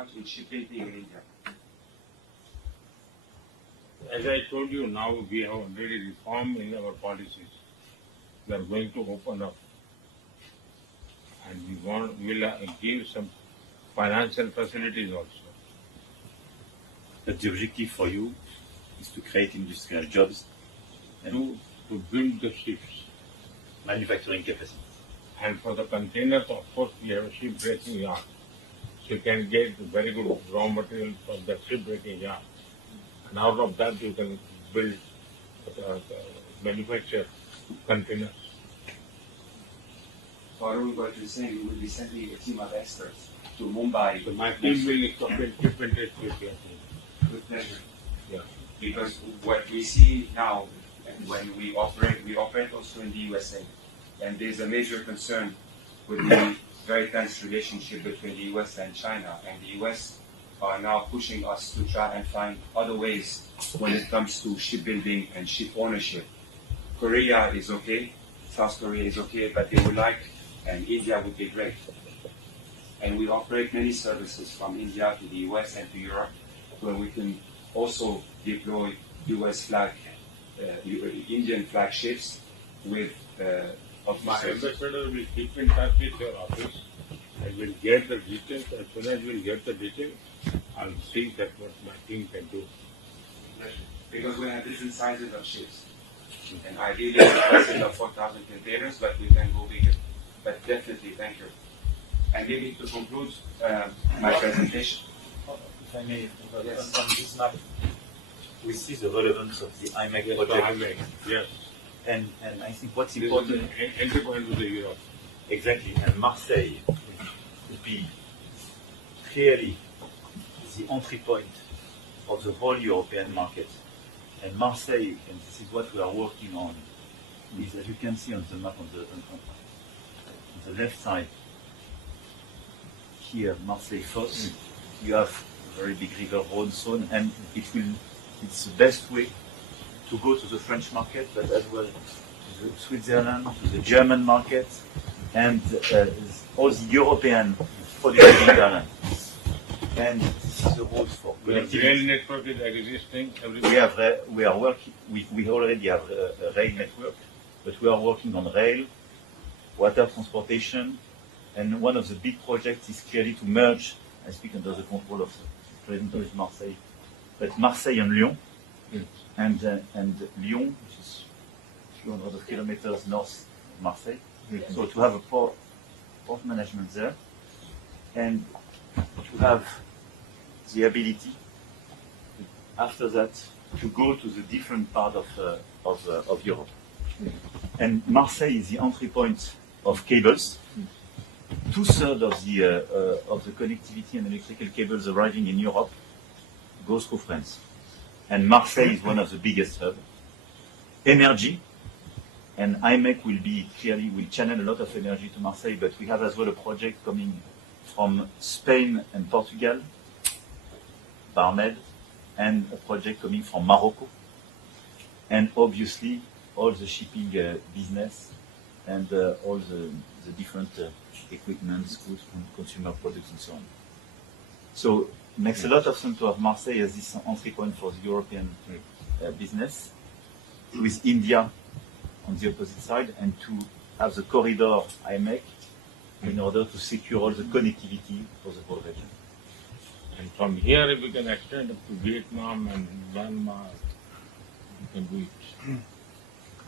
much in shipbuilding in India? As I told you, now we have already reformed in our policies. We are going to open up, and we'll give some financial facilities also. But the objective for you is to create industrial jobs and To build the ships. manufacturing capacity. And for the containers, of course, we have a shipbreaking yard. So you can get very good raw material from the shipbreaking yard. And out of that, you can build, manufacture containers. So Arun, what you're saying, we will be sending a team of experts to Mumbai. So my team will keep in touch with you. With pleasure. Yeah. Because what we see now, when we operate also in the USA. And there's a major concern with the very tense relationship between the US and China. And the US are now pushing us to try and find other ways when it comes to shipbuilding and ship ownership. Korea is okay, South Korea is okay, but they would like, and India would be great. And we operate many services from India to the US and to Europe, where we can also deploy US flag, Indian flag ships with My officers. ambassador will keep in touch with your office. I will get the details. As soon as we'll get the details, I'll see that what my team can do. Because we have different sizes of ships. And ideally, we consider 4,000 containers, but we can go bigger. But definitely, thank you. And maybe to conclude my presentation. If I may, Yes. on this map, we see the relevance of the IMEC Yes, project. IMEC, yes. And I think what's This is important, an entry point to the Europe. exactly, and Marseille would be clearly the entry point of the whole European market. And Marseille, and this is what we are working on, is, as you can see on the map on the left side, here, Marseille first, you have a very big river road zone, and it's the best way to go to the French market, but as well to the Switzerland, to the German market, and all the European producing hinterland. And this is the road for The rail connectivity. network is existing We everywhere. we are working. We already have a rail network, but we are working on rail, water transportation, and one of the big projects is clearly to merge. I speak under the control of the President of Marseille, but Marseille and Lyon, and Lyon, which is a few hundred of kilometers north of Marseille. So to have a port management there, and to have the ability, after that, to go to the different part of Europe. And Marseille is the entry point of cables. 2/3 of the connectivity and electrical cables arriving in Europe goes through France. And Marseille is one of the biggest hubs. Energy, and IMEC will channel a lot of energy to Marseille, but we have as well a project coming from Spain and Portugal, Barmed, and a project coming from Morocco. And obviously, all the shipping business and all the different equipment, goods, consumer products, and so on. So it makes a lot of sense to have Marseille as this entry point for the European business, with India on the opposite side, and to have the corridor IMEC in order to secure all the connectivity for the whole region. And from here, if we can extend up to Vietnam and Myanmar, we can do it.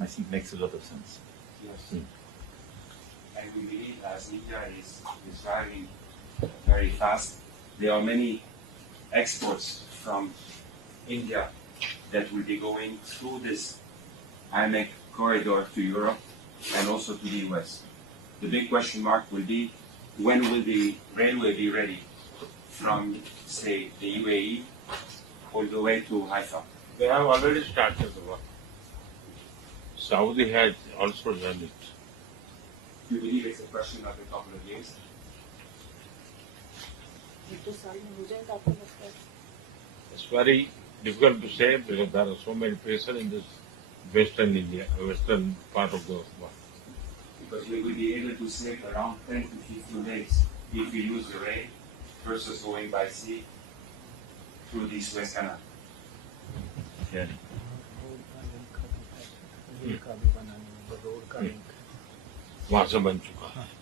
I think makes a lot of sense. Yes. And we believe as India is driving very fast, there are many exports from India that will be going through this IMEC corridor to Europe and also to the US. The big question mark will be, when will the railway be ready from, say, the UAE all the way to Haifa? They have already started the work. Saudi has also done it. Do you believe it's a question of a couple of years? It's very difficult to say because there are so many pressure in this Western India, Western part of the world. Because we will be able to save around 10 to 15 days if we use the rail versus going by sea through the Suez Canal. Clearly. वहां से बन चुका है.